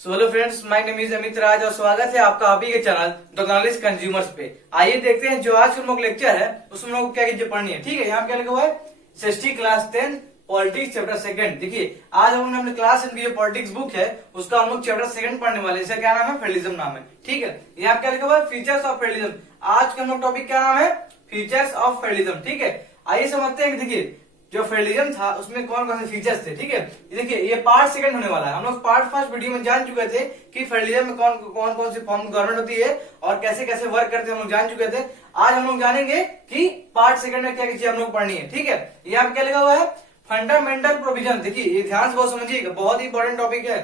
So hello friends, my name is Amit Raj और स्वागत है आपका आप ही के चैनल द नॉलेज कंज्यूमर्स पे। आइए देखते हैं जो आज का लोग लेक्चर है उसमें लोग क्या चीजें पढ़नी है। ठीक है, यहाँ क्या लिखा हुआ है, SST class 10 politics chapter second. देखिए आज हम लोग अपने क्लास की जो पॉलिटिक्स बुक है उसका हम लोग चैप्टर सेकंड पढ़ने वाले हैं। इसका क्या नाम है, फेडरलिज्म नाम है। ठीक है, यहाँ क्या लिखा हुआ है, फीचर्स ऑफ फेडरलिज्म। आज का हम लोग टॉपिक क्या नाम है, फीचर्स ऑफ फेडरलिज्म। ठीक है, आइए समझते हैं कि देखिए जो फेडरलिज्म था उसमें कौन कौन से फीचर्स थे। ठीक है, देखिए ये पार्ट सेकंड होने वाला है। हम लोग पार्ट फर्स्ट वीडियो में जान चुके थे कि फेडरलिज्म में कौन कौन सी फॉर्म गवर्नमेंट होती है और कैसे कैसे वर्क करते हैं, हम लोग जान चुके थे। आज हम लोग जानेंगे कि पार्ट सेकंड में क्या चीज हम लोग पढ़नी है। ठीक है, यहाँ पे क्या लिखा हुआ है, फंडामेंटल प्रोविजन। देखिए ये ध्यान से बहुत समझिएगा, बहुत ही इंपॉर्टेंट टॉपिक है।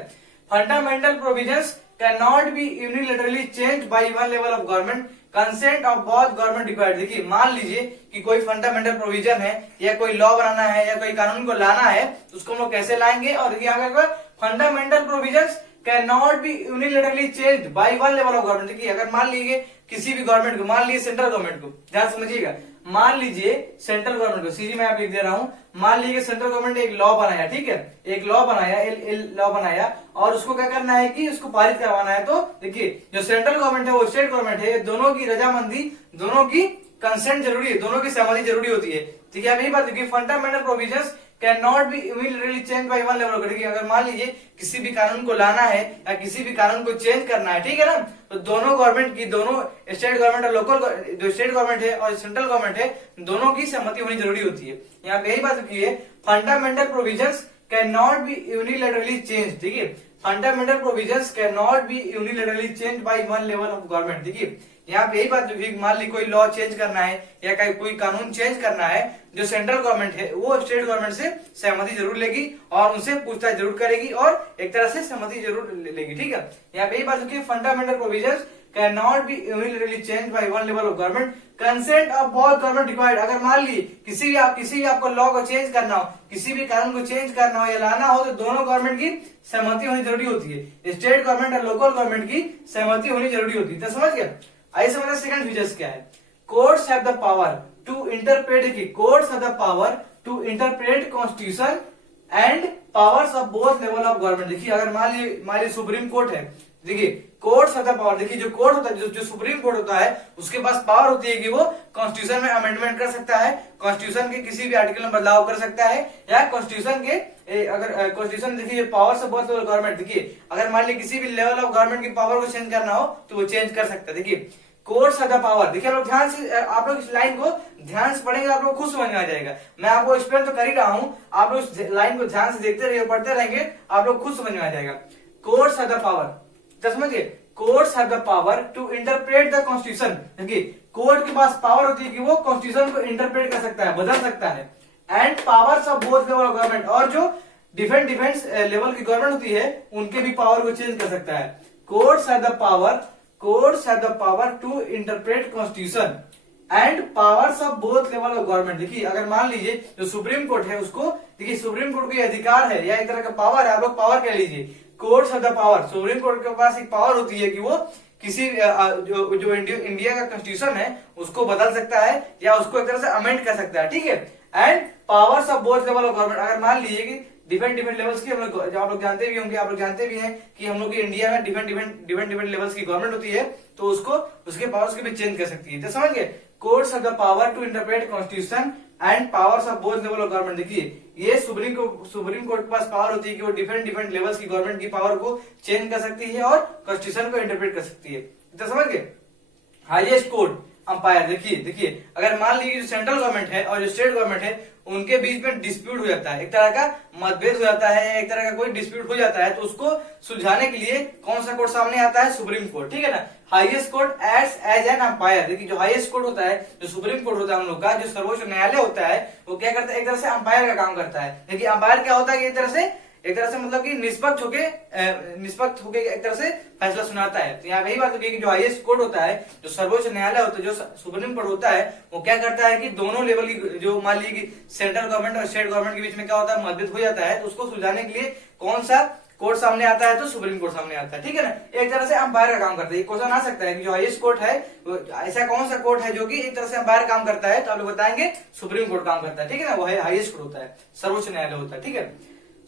Fundamental provisions can not be unilaterally change by one level of government, consent of both government required. देखिए मान लीजिए कि कोई फंडामेंटल प्रोविजन है या कोई लॉ बनाना है या कोई कानून को लाना है, उसको हम लोग कैसे लाएंगे। और देखिए आगे fundamental provisions can not be unilaterally changed by one level of government. देखिए अगर मान लीजिए किसी भी गवर्नमेंट को, मान लीजिए सेंट्रल गवर्नमेंट को, ध्यान समझिएगा, मान लीजिए सेंट्रल गवर्नमेंट को, सीधी मैं आप लिख दे रहा हूं, मान लीजिए सेंट्रल गवर्नमेंट ने एक लॉ बनाया। ठीक है, एक लॉ बनाया, लॉ बनाया और उसको क्या करना है कि उसको पारित करवाना है। तो देखिए जो सेंट्रल गवर्नमेंट है वो स्टेट गवर्नमेंट है, दोनों की रजामंदी, दोनों की कंसेंट जरूरी है, दोनों की सहमति जरूरी होती है। ठीक है, अब यही बात देखिए, fundamental provisions can not be unilaterally change by one level. देखिए अगर मान लीजिए किसी भी कानून को लाना है या किसी भी कानून को चेंज करना है, ठीक है ना, तो दोनों गवर्नमेंट की, दोनों स्टेट गवर्नमेंट और लोकल जो स्टेट गवर्नमेंट है और सेंट्रल गवर्नमेंट है, दोनों की सहमति होनी जरूरी होती है। यहाँ पे यही बात की है, fundamental provisions can not be unilaterally change. ठीक है, fundamental provisions can not be unilaterally change by one level of government. देखिए यहाँ पे यही बात, मान ली कोई लॉ चेंज करना है या कोई कानून चेंज करना है, जो सेंट्रल गवर्नमेंट है वो स्टेट गवर्नमेंट से सहमति जरूर लेगी और उनसे पूछताछ जरूर करेगी और एक तरह से सहमति जरूर लेगी। ठीक है, यहाँ पे यही बात है, fundamental provisions can not be unilaterally change by one level of government, consent of both government required. अगर मान ली किसी भी आपको लॉ को चेंज करना हो, किसी भी कानून को चेंज करना हो या लाना हो, तो दोनों गवर्नमेंट की सहमति होनी जरूरी होती है, स्टेट गवर्नमेंट और लोकल गवर्नमेंट की सहमति होनी जरूरी होती है। तो समझ गया। आइए समझते सेकंड फीचर्स क्या है। Courts have the power to interpret, courts have the power to interpret constitution and powers of both level of government. देखिए अगर मान लीजिए सुप्रीम कोर्ट है, देखिए कोर्ट्स हैव द पावर, देखिए जो कोर्ट होता है, जो सुप्रीम कोर्ट होता है, उसके पास पावर होती है कि वो कॉन्स्टिट्यूशन में अमेंडमेंट कर सकता है, कॉन्स्टिट्यूशन के किसी भी आर्टिकल में बदलाव कर सकता है, या कॉन्स्टिट्यूशन के अगर कॉन्स्टिट्यूशन देखिए powers of both level government, देखिए अगर मान लीजिए किसी भी लेवल ऑफ गवर्नमेंट की पावर को चेंज करना हो तो वो चेंज कर सकता है। देखिए कोर्ट्स हैव द पावर, देखिए आप लोग ध्यान से, आप लोग इस लाइन को ध्यान से पढ़ेंगे, आप लोग खुद समझ में आ जाएगा। मैं आपको एक्सप्लेन तो कर ही रहा हूं, आप लोग इस लाइन को ध्यान से देखते रहिए, पढ़ते रहेंगे, आप लोग खुद समझ में आ जाएगा। कोर्ट्स हैव द पावर, तो समझिए courts have the power to interpret the constitution. देखिए कोर्ट के पास पावर होती है कि वो कॉन्स्टिट्यूशन को इंटरप्रेट कर सकता है, बदल सकता है। And powers of both level of government, और जो डिफरेंट लेवल की गवर्नमेंट होती है उनके भी पावर को चेंज कर सकता है। Courts have the power, courts have the power to interpret constitution and powers of both level of government। देखिए अगर मान लीजिए जो सुप्रीम कोर्ट है उसको, देखिए सुप्रीम कोर्ट को अधिकार है या एक तरह का पावर है, आप लोग पावर कह लीजिए, courts of the power, supreme court के पास एक पावर होती है कि वो किसी जो इंडिया का कॉन्स्टिट्यूशन है उसको बदल सकता है या उसको एक तरह से अमेंड कर सकता है। ठीक है, and powers of both level of government, अगर मान लीजिए कि डिफरेंट लेवल्स की, हम लोग जो आप लोग जानते भी होंगे, आप लोग जानते भी हैं कि हम लोग की इंडिया में डिफरेंट लेवल्स की गवर्नमेंट होती है, तो उसको उसके पावर्स को भी चेंज कर सकती है। तो समझ गए, courts have the power to interpret constitution and powers of both level of government. देखिए ये सुप्रीम कोर्ट के पास पावर होती है कि वो डिफरेंट लेवल्स की गवर्नमेंट की पावर को चेंज कर सकती है और कॉन्स्टिट्यूशन को इंटरप्रेट कर सकती है। तो समझ गए। हाईएस्ट कोर्ट अंपायर, देखिए अगर मान लीजिए जो सेंट्रल गवर्नमेंट है और जो स्टेट गवर्नमेंट है उनके बीच में डिस्प्यूट हो जाता है, एक तरह का मतभेद हो जाता है, एक तरह का कोई डिस्प्यूट हो जाता है, तो उसको सुलझाने के लिए कौन सा कोर्ट सामने आता है, सुप्रीम कोर्ट। ठीक है ना, highest court acts as an umpire. देखिए जो हाईएस्ट कोर्ट होता है, जो सुप्रीम कोर्ट होता है हम लोग का, जो सर्वोच्च न्यायालय होता है, वो क्या करता है, एक तरह से अंपायर का काम करता है। देखिए अंपायर क्या होता है कि एक तरह से मतलब कि निष्पक्ष होके एक तरह से फैसला सुनाता है। तो यहाँ यही बात होगी कि जो हाईएस्ट कोर्ट होता है, जो सर्वोच्च न्यायालय होता है, जो सुप्रीम कोर्ट होता है, वो क्या करता है कि दोनों लेवल की, जो मान लीजिए कि सेंट्रल गवर्नमेंट और स्टेट गवर्नमेंट के बीच में क्या होता है, मतभेद हो जाता है, तो उसको सुलझाने के लिए कौन सा कोर्ट सामने आता है, तो सुप्रीम कोर्ट सामने आता है। ठीक है ना, एक तरह से अंपायर का काम करता है। क्वेश्चन आ सकता है कि जो हाईएस्ट कोर्ट है ऐसा कौन सा कोर्ट है जो कि एक तरह से अंपायर काम करता है, तो आप लोग बताएंगे सुप्रीम कोर्ट काम करता है। ठीक है ना, वो हाईएस्ट कोर्ट होता है, सर्वोच्च न्यायालय होता है। ठीक है,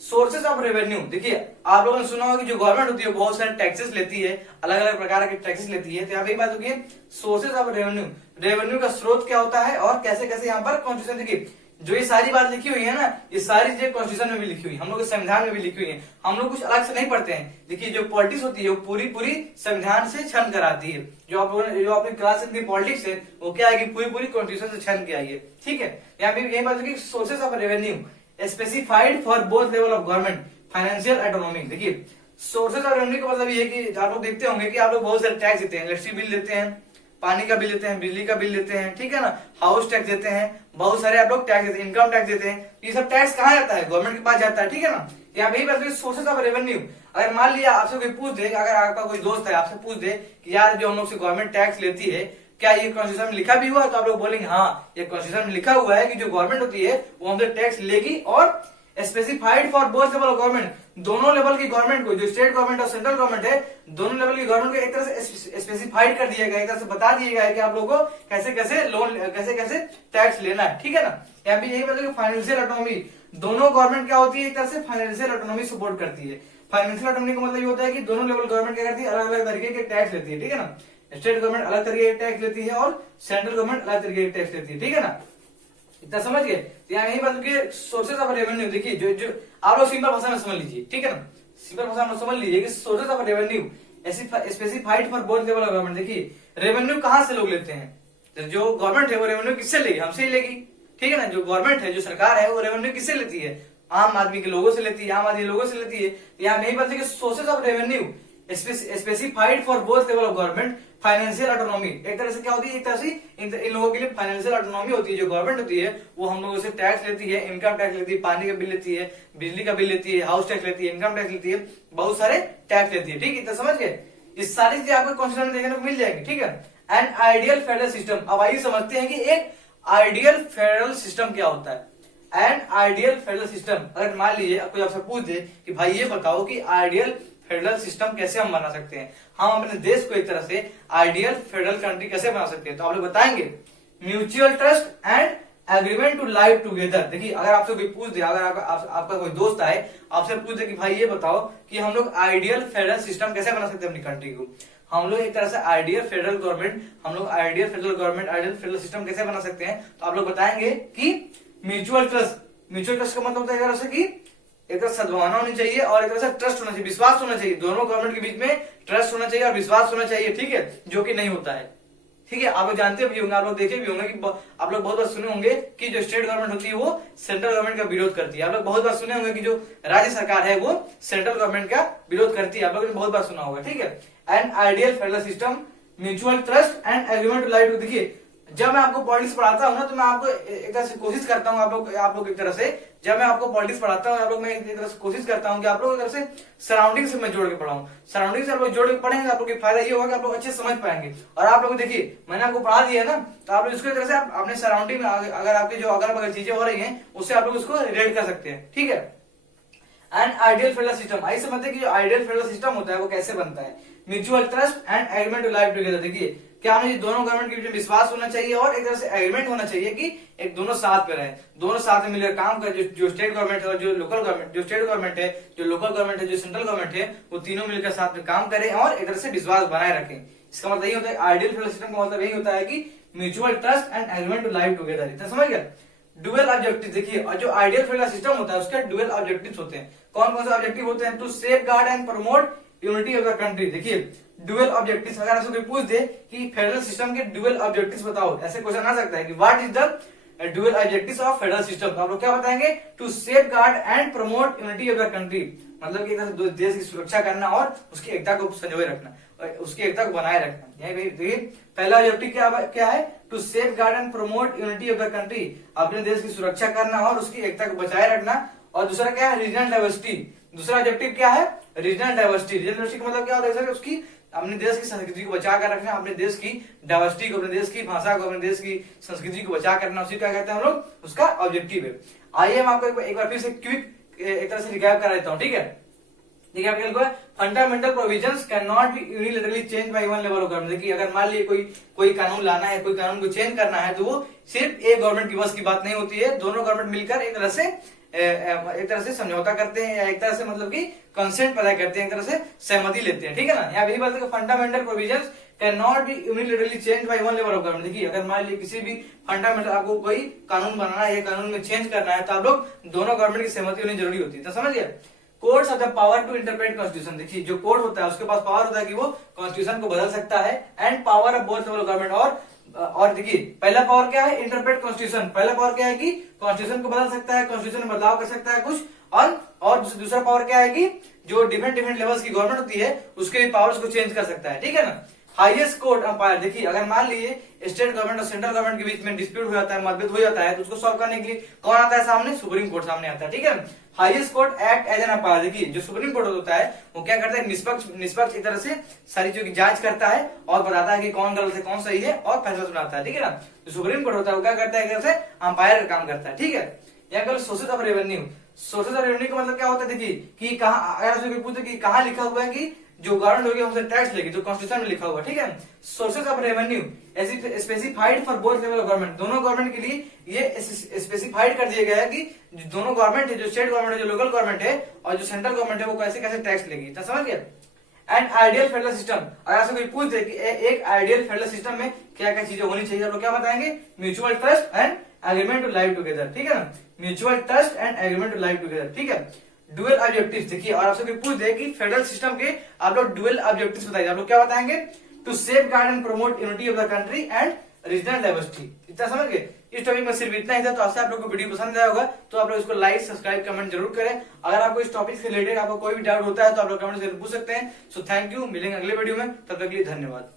सोर्सेज ऑफ रेवेन्यू, देखिए आप लोगों ने सुना होगा कि जो गवर्नमेंट होती है बहुत सारे टैक्सेस लेती है, अलग अलग प्रकार के टैक्सेस लेती है। तो यहाँ पे बात होगी सोर्सेज ऑफ रेवेन्यू, रेवेन्यू का स्रोत क्या होता है और कैसे कैसे यहाँ पर कॉन्स्टिट्यूशन, देखिए जो ये सारी बात लिखी हुई है ना, ये सारी चीजें कॉन्स्टिट्यूशन में भी लिखी हुई है, हम लोग के संविधान में भी लिखी हुई है। हम लोग कुछ अलग से नहीं पढ़ते हैं। देखिए जो पॉलिटिक्स होती है वो पूरी पूरी संविधान से छन कर आती है। जो आप लोगों ने जो अपनी क्लास की पॉलिटिक्स है वो क्या है कि पूरी पूरी कॉन्स्टिट्यूशन से छन के आई है। ठीक है, यहाँ पे यही बात है sources of revenue specified for both level of government, financial autonomy. देखिए सोर्सेज ऑफ रेवेन्यू का मतलब ये है कि आप लोग देखते होंगे कि आप लोग बहुत सारे टैक्स देते हैं, इलेक्ट्रिसिटी बिल देते हैं, पानी का बिल देते हैं, बिजली का बिल देते हैं, ठीक है ना, हाउस टैक्स देते हैं, बहुत सारे आप लोग टैक्स देते हैं, इनकम टैक्स देते हैं। ये सब टैक्स कहाँ जाता है? गवर्नमेंट के पास जाता है। ठीक है ना, यहाँ पे बात सोर्सेज ऑफ रेवेन्यू। अगर मान लिया आपसे कोई पूछ दे, अगर आपका कोई दोस्त है आपसे पूछ दे कि यार जो हम लोग से गवर्नमेंट टैक्स लेती है क्या ये कॉन्स्टिट्यूशन में लिखा भी हुआ है? तो आप लोग बोलेंगे हाँ ये कॉन्स्टिट्यूशन में लिखा हुआ है कि जो गवर्नमेंट होती है वो हमसे टैक्स लेगी और specified for both level of government, दोनों लेवल की गवर्नमेंट को, जो स्टेट गवर्नमेंट और सेंट्रल गवर्नमेंट है, दोनों लेवल की गवर्नमेंट को एक तरह से स्पेसिफाइड कर दिया गया, एक तरह से बता दिया गया है कि आप लोगों को कैसे कैसे लोन, कैसे कैसे टैक्स लेना है। ठीक है ना, यहाँ पे यही मतलब फाइनेंशियल ऑटोनॉमी, दोनों गवर्नमेंट क्या होती है एक तरह से फाइनेंशियल ऑटोनॉमी सपोर्ट करती है। फाइनेंशियल ऑटोनॉमी का मतलब ये होता है कि दोनों लेवल गवर्नमेंट क्या करती है, अलग अलग तरीके के टैक्स लेती है। ठीक है ना, स्टेट गवर्नमेंट अलग तरीके के टैक्स लेती है और सेंट्रल गवर्नमेंट अलग तरीके के टैक्स लेती है। ठीक है ना, इतना समझ गए? तो यहाँ यही बात की सोर्सेज ऑफ रेवेन्यू, देखिए जो आप लोग सिंपल भाषा में समझ लीजिए। ठीक है ना, सिंपल भाषा में समझ लीजिए कि sources of revenue specified for both level of government. देखिए रेवेन्यू कहाँ से लोग लेते हैं? जो गवर्नमेंट है वो रेवेन्यू किससे लेगी? हमसे ही लेगी। ठीक है ना, जो गवर्नमेंट है, जो सरकार है, वो रेवेन्यू किससे लेती है? आम आदमी के लोगों से लेती है, आम आदमी लोगों से लेती है। यहाँ यही बात है कि sources of revenue specified for both level of government, financial autonomy. एक तरह से क्या होती है, एक तरह से इन लोगों के लिए फाइनेंशियल ऑटोनॉमी होती है। जो गवर्नमेंट होती है वो हम लोगों से टैक्स लेती है, इनकम टैक्स लेती है, पानी का बिल लेती है, बिजली का बिल लेती है, हाउस टैक्स लेती है, इनकम टैक्स लेती है, बहुत सारे टैक्स लेती है। ठीक है, इतना समझ गए? इस सारी चीजें आपको कॉन्स्टिट्यूशन में देखने को मिल जाएंगी। ठीक है, एंड आइडियल फेडरल सिस्टम। अब आइए समझते हैं कि एक आइडियल फेडरल सिस्टम क्या होता है। एंड आइडियल फेडरल सिस्टम, अगर मान लीजिए कोई आपसे पूछ दे कि भाई ये बताओ कि आइडियल फेडरल सिस्टम कैसे हम बना सकते हैं, हम अपने देश को एक तरह से आइडियल फेडरल कंट्री कैसे बना सकते हैं, तो आप लोग बताएंगे mutual trust and agreement to live together. देखिए अगर आपसे कोई पूछ दे, अगर आपका कोई दोस्त आए आपसे पूछ दे कि भाई ये बताओ कि हम लोग आइडियल फेडरल सिस्टम कैसे बना सकते हैं अपनी कंट्री को, हम लोग एक तरह से आइडियल फेडरल गवर्नमेंट, हम लोग ideal federal government, ideal federal system कैसे बना सकते हैं, तो आप लोग बताएंगे कि म्यूचुअल ट्रस्ट। म्यूचुअल ट्रस्ट का मतलब होता है एक तरह से कि एक तरह सद्भावना होनी चाहिए और एक तरह से ट्रस्ट होना चाहिए, विश्वास होना चाहिए। दोनों गवर्नमेंट के बीच में ट्रस्ट होना चाहिए और विश्वास होना चाहिए। ठीक है, जो कि नहीं होता है। ठीक है, आप लोग जानते भी होंगे, आप लोग देखे भी होंगे कि आप लोग बहुत बार सुने होंगे कि जो स्टेट गवर्नमेंट होती है वो सेंट्रल गवर्नमेंट का विरोध करती है। आप लोग बहुत बार सुने होंगे कि जो राज्य सरकार है वो सेंट्रल गवर्नमेंट का विरोध करती है। आप लोगों ने बहुत बार सुना होगा। ठीक है, and ideal federal system, mutual trust and agreement to live. देखिए जब मैं आपको पॉलिटिक्स पढ़ाता हूँ ना तो मैं आपको एक तरह से कोशिश करता हूँ, आप लोग एक तरह से, जब मैं आपको पॉलिटिक्स पढ़ाता हूँ आप लोग, मैं एक तरह से कोशिश करता हूँ कि आप लोग एक तरह से सराउंडिंग से मैं जोड़ के पढ़ाऊँ। सराउंडिंग से आप लोग जोड़ के पढ़ेंगे आप लोग के फायदा ये होगा कि आप लोग अच्छे समझ पाएंगे। और आप लोग देखिए मैंने आपको पढ़ा दिया ना, तो आप लोग इसको एक तरह से अपने सराउंडिंग में अगर आपके जो अगल बगल चीजें हो रही है उससे आप लोग उसको रिलेट कर सकते हैं। ठीक है, एंड आइडियल फेडरल सिस्टम, आइए समझते हैं कि जो आइडियल फेडरल सिस्टम होता है वो कैसे बनता है। Mutual trust and agreement to live together. देखिए क्या होना चाहिए, दोनों गवर्नमेंट के बीच में विश्वास होना चाहिए और एक तरह से एग्रीमेंट होना चाहिए कि एक दोनों साथ में रहे, दोनों साथ में मिलकर काम करें। जो स्टेट गवर्नमेंट है और जो लोकल गवर्नमेंट, जो स्टेट गवर्नमेंट है, जो लोकल गवर्नमेंट है, जो सेंट्रल गवर्नमेंट है, वो तीनों मिलकर साथ में काम करें और एक तरह से विश्वास बनाए रखें। इसका मतलब यही होता है आइडियल फेडरल सिस्टम का मतलब यही होता है कि mutual trust and agreement to live together. इतना समझ गया? Dual objective. देखिए और जो आइडियल फेडरल सिस्टम होता है उसके डुअल ऑब्जेक्टिव्स होते हैं। कौन कौन से ऑब्जेक्टिव होते हैं? To safeguard and promote unity of the country. देखिए डुअल ऑब्जेक्टिव्स, अगर आपसे कोई पूछ दे कि फेडरल सिस्टम के डुअल ऑब्जेक्टिव्स बताओ, ऐसे क्वेश्चन आ सकता है कि what is the dual objectives of federal system, तो आप लोग क्या बताएंगे? To safeguard and promote unity of the country, मतलब कि देश की सुरक्षा करना और उसकी एकता को संजोए रखना, उसकी एकता को बनाए रखना। यही पहला ऑब्जेक्टिव क्या है? To safeguard and promote unity of the country, अपने देश की सुरक्षा करना और उसकी एकता को बचाए रखना। और दूसरा क्या है? Regional diversity. दूसरा ऑब्जेक्टिव क्या है? Regional diversity. रीजनल डाइवर्सिटी का मतलब क्या होता है? उसकी अपने देश की संस्कृति को बचा कर रखना, अपने देश की डाइवर्सिटी को, अपने देश की भाषा को, अपने देश की संस्कृति को बचा करना, उसी क्या कहते हैं हम लोग, उसका ऑब्जेक्टिव है। आइए हम आपको एक बार फिर से क्विक एक तरह से रिकैप करा देता हूँ। ठीक है, देखिए आप क्या fundamental provisions can not be unilaterally change by one level of government. देखिए अगर मान लीजिए कोई कानून लाना है, कोई कानून को चेंज करना है, तो वो सिर्फ एक गवर्नमेंट की बस की बात नहीं होती है। दोनों गवर्नमेंट मिलकर एक तरह से एक तरह से समझौता करते हैं या एक तरह से मतलब कि कंसेंट पैदा करते हैं, एक तरह से सहमति लेते हैं, ठीक है ना। यहाँ यही बात है fundamental provisions can not be unilaterally change by one level of government. देखिए अगर मान लीजिए किसी भी फंडामेंटल आपको कोई कानून बनाना है या कानून में चेंज करना है तो आप लोग दोनों गवर्नमेंट की सहमति होनी जरूरी होती है, तो समझ गए। Courts of the power to interpret constitution. देखिए जो कोर्ट होता है उसके पास पावर होता है कि वो कॉन्स्टिट्यूशन को बदल सकता है, and power of both level government. और देखिए पहला पावर क्या है, इंटरप्रेट कॉन्स्टिट्यूशन। पहला पावर क्या है कि कॉन्स्टिट्यूशन को बदल सकता है, कॉन्स्टिट्यूशन में बदलाव कर सकता है कुछ, और दूसरा पावर क्या है कि जो डिफरेंट लेवल्स की गवर्नमेंट होती है उसके भी पावर्स को चेंज कर सकता है, ठीक है ना। Highest court umpire. देखिए अगर मान लीजिए स्टेट गवर्नमेंट और सेंट्रल गवर्नमेंट के बीच में डिस्प्यूट हो जाता है, मतभेद हो जाता है, तो उसको सॉल्व करने के लिए कौन आता है सामने, सुप्रीम कोर्ट सामने आता है, ठीक है। Highest court act as an umpire. देखिए जो सुप्रीम कोर्ट होता है वो क्या करता है, निष्पक्ष एक तरह से सारी चीजों की जांच करता है और बताता है कि कौन गलत है कौन सही है और फैसला सुनाता है, ठीक है ना। जो सुप्रीम कोर्ट होता है वो क्या करता है, एक तरह से अंपायर का काम करता है, ठीक है। यहाँ कल sources of revenue. Sources of revenue का मतलब क्या होता है, देखिए कि कहाँ, अगर पूछे कि कहाँ लिखा हुआ है कि जो गवर्नमेंट होगी हमसे टैक्स लेगी, जो कॉन्स्टिट्यूशन में लिखा हुआ, ठीक है। Sources of revenue specified for both level of government. दोनों गवर्नमेंट के लिए ये स्पेसिफाइड कर दिया गया है कि दोनों गवर्नमेंट है, जो स्टेट गवर्नमेंट है, जो लोकल गवर्नमेंट है और जो सेंट्रल गवर्नमेंट है, वो कैसे कैसे टैक्स लेगी, तो समझ गए। And ideal federal system. अगर आपसे कोई पूछ दे कि एक आइडियल फेडरल सिस्टम में क्या क्या चीजें होनी चाहिए, तो क्या बताएंगे, mutual trust and agreement to live together, ठीक है ना। Mutual trust and agreement to live together, ठीक है। Dual objectives. देखिए और आपसे कोई पूछ दे कि फेडरल सिस्टम के आप लोग डुअल ऑब्जेक्टिव्स बताइए, आप लोग क्या बताएंगे, to safeguard and promote unity of the country and regional diversity. इतना समझ गए। इस टॉपिक में सिर्फ इतना ही था, तो आपसे आप लोग को वीडियो पसंद आया होगा तो आप लोग इसको लाइक सब्सक्राइब कमेंट जरूर करें। अगर आपको इस टॉपिक से रिलेटेड आपको कोई भी डाउट होता है तो आप लोग कमेंट से पूछ सकते हैं। सो थैंक यू, मिलेंगे अगले वीडियो में, तब तक के लिए धन्यवाद।